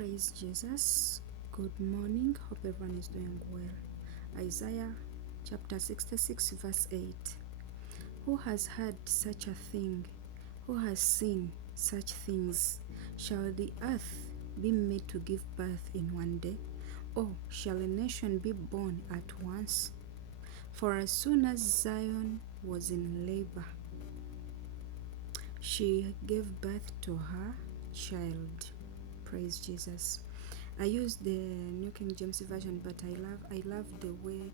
Praise Jesus. Good morning. Hope everyone is doing well. Isaiah chapter 66 verse 8. Who has heard such a thing? Who has seen such things? Shall the earth be made to give birth in one day? Or shall a nation be born at once? For as soon as Zion was in labor, she gave birth to her child. Praise Jesus. I use the New King James Version, but I love the way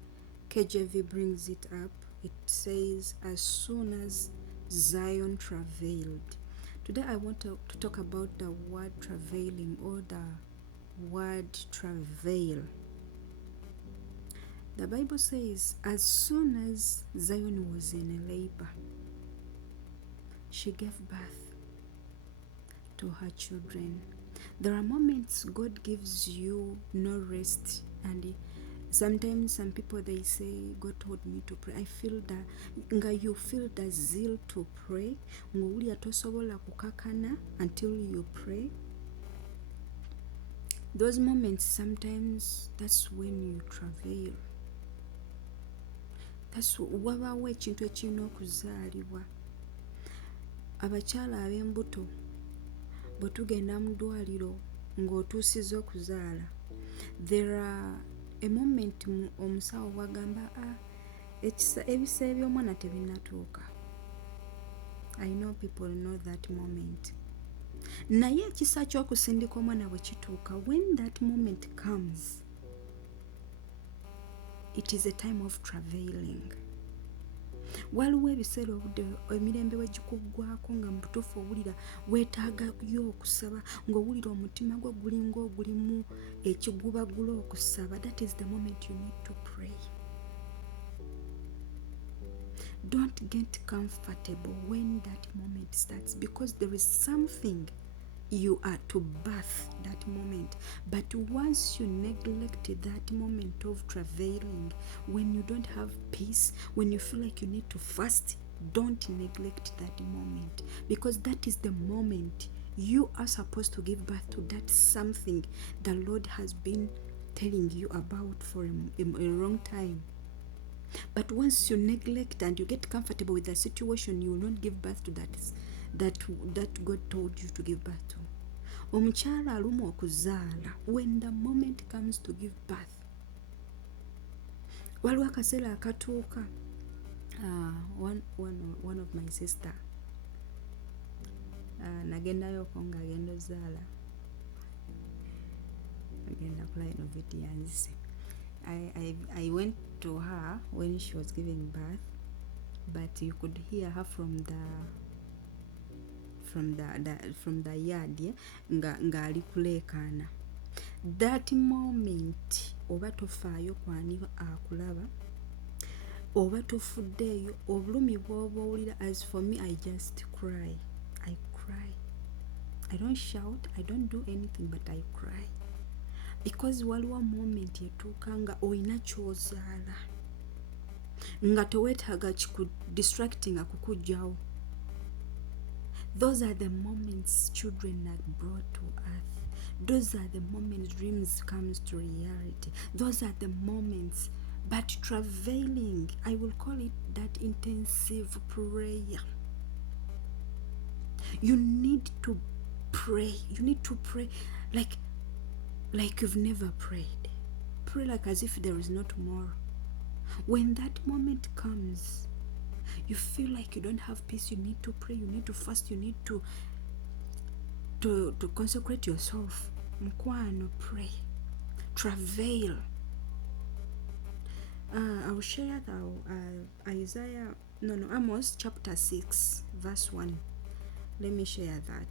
KJV brings it up. It says, as soon as Zion travailed. Today I want to talk about the word travailing, or the word travail. The Bible says, as soon as Zion was in labor, she gave birth to her children. There are moments God gives you no rest, and sometimes some people, they say, God told me to pray. I feel that you feel the zeal to pray ng'owulira tosobola kukakana until you pray. Those moments, sometimes that's when you travail. That's wabawo ekintu ekirina okuzaalibwa. Abakyala ab'embuto bwe tugenda mu ddwaliro ng'otuusiza okuzaala, there are a moment omusawo bw'agamba ebiseera by'omwana tebinnatuuka. I know people know that moment. Naye ekisa ky'okusindika omwana bwe kituuka, when that moment comes, it is a time of travailing. Waliwo ebiseera obudde emirembe wegikuggwako nga mu butuufu owulira weetaagayo okusaba, ng'owulira omutima gwo gulinga ogulimu ekigubagula okusaba. That is the moment you need to pray. Don't get comfortable when that moment starts, because there is something you are to birth that moment. But once you neglect that moment of travailing, when you don't have peace, when you feel like you need to fast, don't neglect that moment, because that is the moment you are supposed to give birth to that something the Lord has been telling you about for a long time. But once you neglect and you get comfortable with the situation, you will not give birth to that God told you to give birth to. Omukyala alumwa okuzaala, when the moment comes to give birth, waliwo akaseera akatuuka. One of my sister, nagendayoko ng'agenda ozaala, agenda kulaba ino video yanzise. I went to her when she was giving birth, but you could hear her from the yard, nga ali kuleekaana. That moment, oba tofaayo kwani akulaba, oba tofuddeeyo, obulumi bw'oba owulira. As for me, I just cry. I cry. I don't shout, I don't do anything, but I cry. Because waliwo moment etuuka nga oyina ky'ozaala, nga teweetaaga distracting akukujjawo. Those are the moments children are brought to earth. Those are the moments dreams comes to reality. Those are the moments. But travailing, I will call it that intensive prayer. You need to pray. You need to pray like you've never prayed. Pray like as if there is no tomorrow. When that moment comes, you feel like you don't have peace, you need to pray, you need to fast, you need to consecrate yourself. Mkwano, pray. Travail. I'll share Amos chapter 6 verse 1. Let me share that.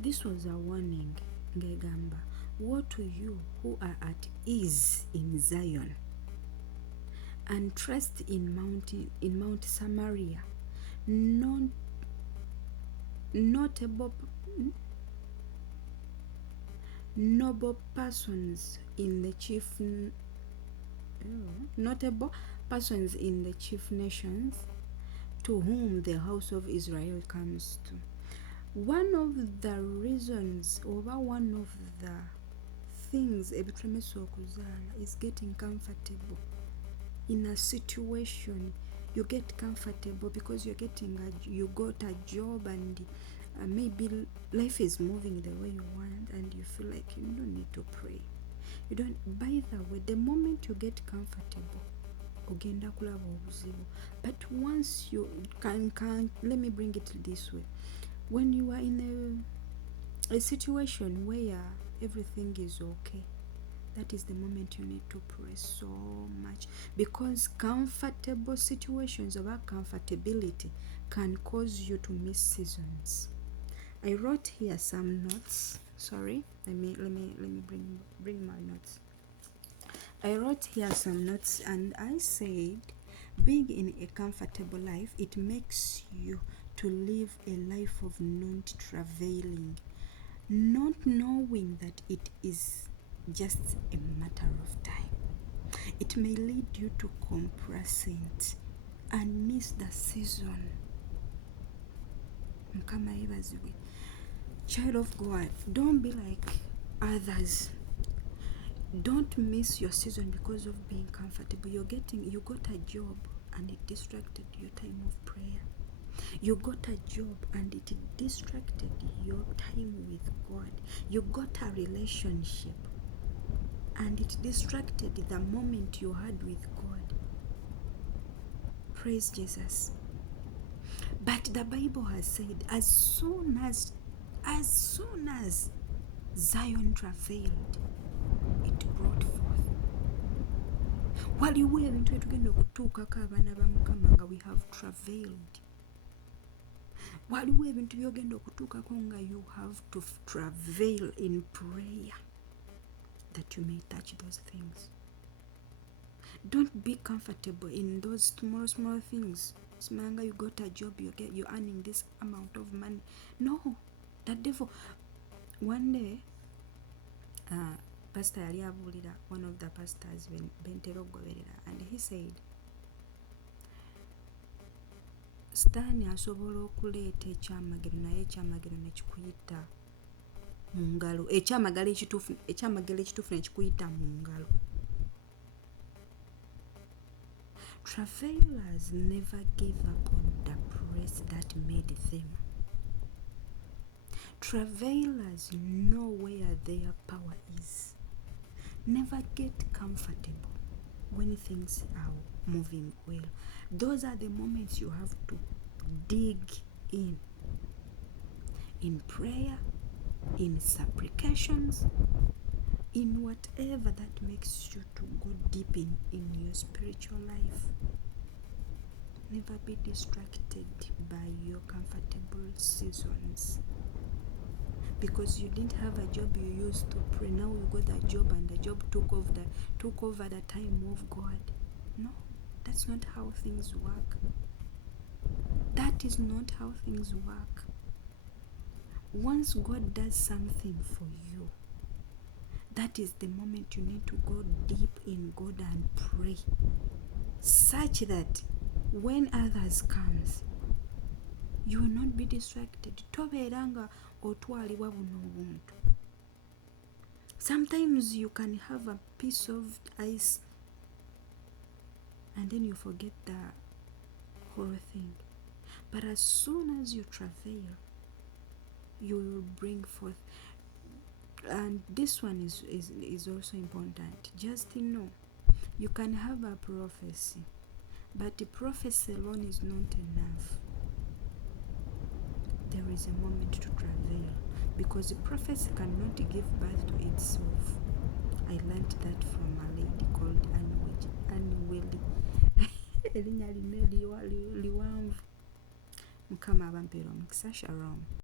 This was a warning. Ngegamba, woe to you who are at ease in Zion, and trust in Mount Samaria, noble persons in the chief nations, to whom the house of Israel comes to. One of the reasons oba one of the things ebitulemesa okuzaala is getting comfortable in a situation. You get comfortable because you got a job, and maybe life is moving the way you want, and you feel like you don't need to pray. You don't. By the way, the moment you get comfortable, ogenda kulaba obuzibu. But once you can let me bring it this way. When you are in a situation where everything is okay, that is the moment you need to pray so much, because comfortable situations about comfortability can cause you to miss seasons. I wrote here some notes. Sorry, let me bring my notes. I wrote here some notes, and I said, being in a comfortable life, it makes you to live a life of not travailing, not knowing that it is just a matter of time. It may lead you to complacent and miss the season. Child of God, don't be like others. Don't miss your season because of being comfortable. You got a job and it distracted your time of prayer. You got a job and it distracted your time with God. You got a relationship and it distracted the moment you had with God. Praise Jesus. But the Bible has said, as soon as Zion travailed, it brought forth. Waliwo ebintu etugenda okutuukako abaana ba Mukama nga we have travailed. Waliwo ebintu byogenda okutuukako nga you have to travail in prayer that you may touch those things. Don't be comfortable in those small things. Smanga, you got a job, you're earning this amount of money. No, the devil. One day, Pastor Aliabulira, one of the pastors, and he said, Sitaani asobola okuleeta ekyamagero naye ekyamagero nekikuyita mu ngalo. Ekyamagero ekituufu nekikuyita mu ngalo. Travailers never gave up on the praise that made them. Travailers know where their power is. Never get comfortable when things are moving well. Those are the moments you have to dig in prayer, in supplications, in whatever that makes you to go deep in your spiritual life. Never be distracted by your comfortable seasons. Because you didn't have a job you used to pray, now you got a job and the job took over the time of God. No, that's not how things work. That is not how things work. Once God does something for you, that is the moment you need to go deep in God and pray, such that when others comes, you will not be distracted. Tobeeranga otwalibwa buno obuntu. Sometimes you can have a piece of ice and then you forget the whole thing. But as soon as you travail, you will bring forth. And this one is also important. Just know, you can have a prophecy, but the prophecy alone is not enough. There is a moment to travail, because the prophecy cannot give birth to itself. I learned that from a lady called Annie Willie. Elinya liwanvu. Mukama abampeera omukisa. Shalom.